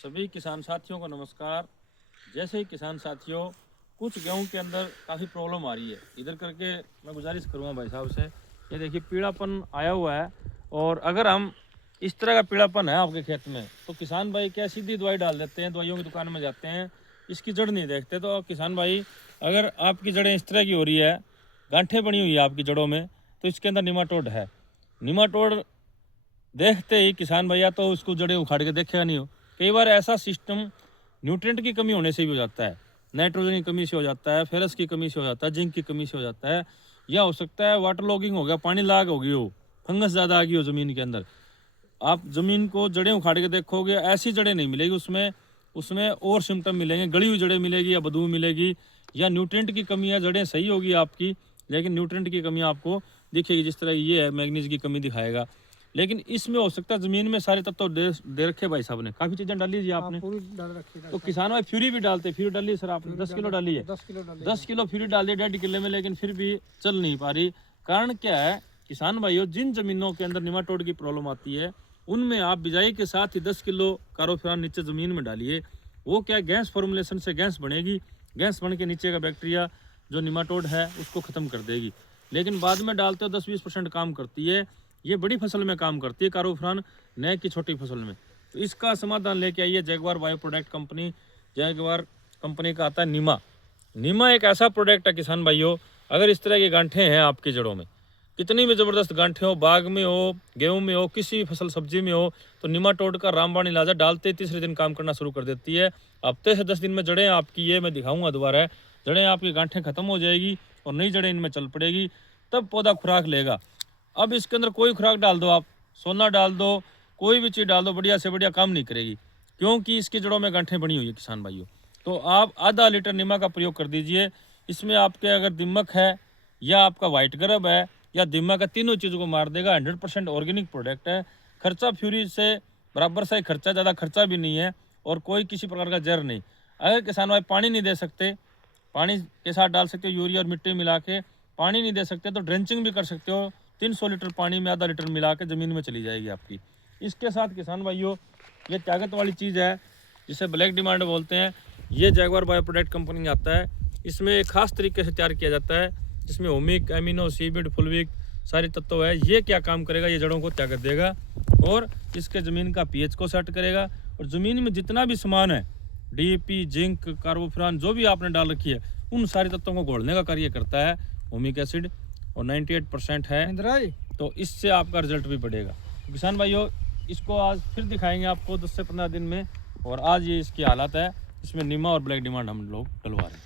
सभी किसान साथियों को नमस्कार। जैसे ही किसान साथियों, कुछ गेहूं के अंदर काफ़ी प्रॉब्लम आ रही है, इधर करके मैं गुजारिश करूंगा भाई साहब से। ये देखिए पीलापन आया हुआ है, और अगर हम इस तरह का पीलापन है आपके खेत में तो किसान भाई क्या सीधी दवाई डाल देते हैं, दवाइयों की दुकान में जाते हैं, इसकी जड़ नहीं देखते। तो किसान भाई, अगर आपकी जड़ें इस तरह की हो रही है, गांठें बनी हुई है आपकी जड़ों में, तो इसके अंदर निमाटोड है। निमाटोड देखते ही किसान भैया तो उसको जड़ें उखाड़ के देखेगा नहीं हो। कई बार ऐसा सिस्टम न्यूट्रिएंट की कमी होने से भी हो जाता है, नाइट्रोजन की कमी से हो जाता है, फेरस की कमी से हो जाता है, जिंक की कमी से हो जाता है, या हो सकता है वाटर लॉगिंग हो गया, पानी लाग हो गई हो, फंगस ज़्यादा आ गई हो ज़मीन के अंदर। आप ज़मीन को जड़ें उखाड़ के देखोगे, ऐसी जड़ें नहीं मिलेगी उसमें उसमें और सिम्टम मिलेंगे, गली हुई जड़ें मिलेगी, या बदबू मिलेगी, या न्यूट्रिएंट की कमी है। जड़ें सही होगी आपकी, लेकिन न्यूट्रिएंट की कमी आपको दिखेगी। जिस तरह ये है, मैग्नीज की कमी दिखाएगा। लेकिन इसमें हो सकता है ज़मीन में सारे तत्व दे रखे भाई साहब ने, काफ़ी चीज़ें डाली जी आपने। पूरी डाल रखी है। तो किसान भाई फ्यूरी भी डालते, फ्यूरी डाली सर आपने 10 किलो डाली है। 10 किलो डाली 10 किलो फ्यूरी डाल दी 1.5 किले में, लेकिन फिर भी चल नहीं पा रही। कारण क्या है किसान भाइयों, जिन जमीनों के अंदर निमाटोड की प्रॉब्लम आती है, उनमें आप बिजाई के साथ ही 10 किलो कारोफिरान नीचे ज़मीन में डालिए। वो क्या, गैस फॉर्मुलेशन से गैस बनेगी, गैस बन के नीचे का बैक्टीरिया जो निमाटोड है उसको ख़त्म कर देगी। लेकिन बाद में डालते हो 10-20% काम करती है, ये बड़ी फसल में काम करती है कारोफिरान, न कि छोटी फसल में। तो इसका समाधान लेके आइए Jaguar bio product company. Jaguar company का आता है नीमा। नीमा एक ऐसा प्रोडक्ट है किसान भाइयों, अगर इस तरह की गांठें हैं आपकी जड़ों में, कितनी भी ज़बरदस्त गांठें हो, बाग में हो, गेहूं में हो, किसी भी फसल सब्जी में हो, तो निमाटोड का रामबाण इलाज है, डालते ही तीसरे दिन काम करना शुरू कर देती है। हफ्ते से 10 दिन में जड़ें आपकी, ये मैं दिखाऊंगा दोबारा, जड़ें आपकी गांठें खत्म हो जाएगी और नई जड़ें इनमें चल पड़ेगी, तब पौधा खुराक लेगा। अब इसके अंदर कोई खुराक डाल दो आप, सोना डाल दो, कोई भी चीज़ डाल दो, बढ़िया से बढ़िया काम नहीं करेगी, क्योंकि इसकी जड़ों में गांठें बनी हुई है किसान भाइयों। तो आप आधा लीटर नीमा का प्रयोग कर दीजिए। इसमें आपके अगर दिमक है, या आपका वाइट गरब है, या दिमक है, तीनों चीज़ों को मार देगा। 100% ऑर्गेनिक प्रोडक्ट है। खर्चा फ्यूरी से बराबर सा ही खर्चा, ज़्यादा खर्चा भी नहीं है, और कोई किसी प्रकार का जहर नहीं। अगर किसान भाई पानी नहीं दे सकते, पानी के साथ डाल सकते हो यूरिया और मिट्टी मिला के। पानी नहीं दे सकते तो ड्रेंचिंग भी कर सकते हो, 300 लीटर पानी में आधा लीटर मिला के ज़मीन में चली जाएगी आपकी। इसके साथ किसान भाइयों, ये ताकत वाली चीज़ है जिसे ब्लैक डिमांड बोलते हैं, ये जैगवार बायो प्रोडक्ट कंपनी आता है। इसमें एक खास तरीके से तैयार किया जाता है, जिसमें ओमिक, एमिनो, सीबिड, फुलविक सारे तत्व है। ये क्या काम करेगा, ये जड़ों को ताकत देगा, और इसके ज़मीन का पीएच को सेट करेगा। और ज़मीन में जितना भी सामान है, डीएपी, जिंक, कार्बोफ्यूरान, जो भी आपने डाल रखी है, उन सारे तत्वों को घोलने का कार्य करता है ओमिक एसिड, और 98% है। तो इससे आपका रिजल्ट भी बढ़ेगा। तो किसान भाइयों, इसको आज फिर दिखाएंगे आपको 10 से 15 दिन में, और आज ये इसकी हालत है। इसमें नीमा और ब्लैक डिमांड हम लोग डलवा रहे हैं।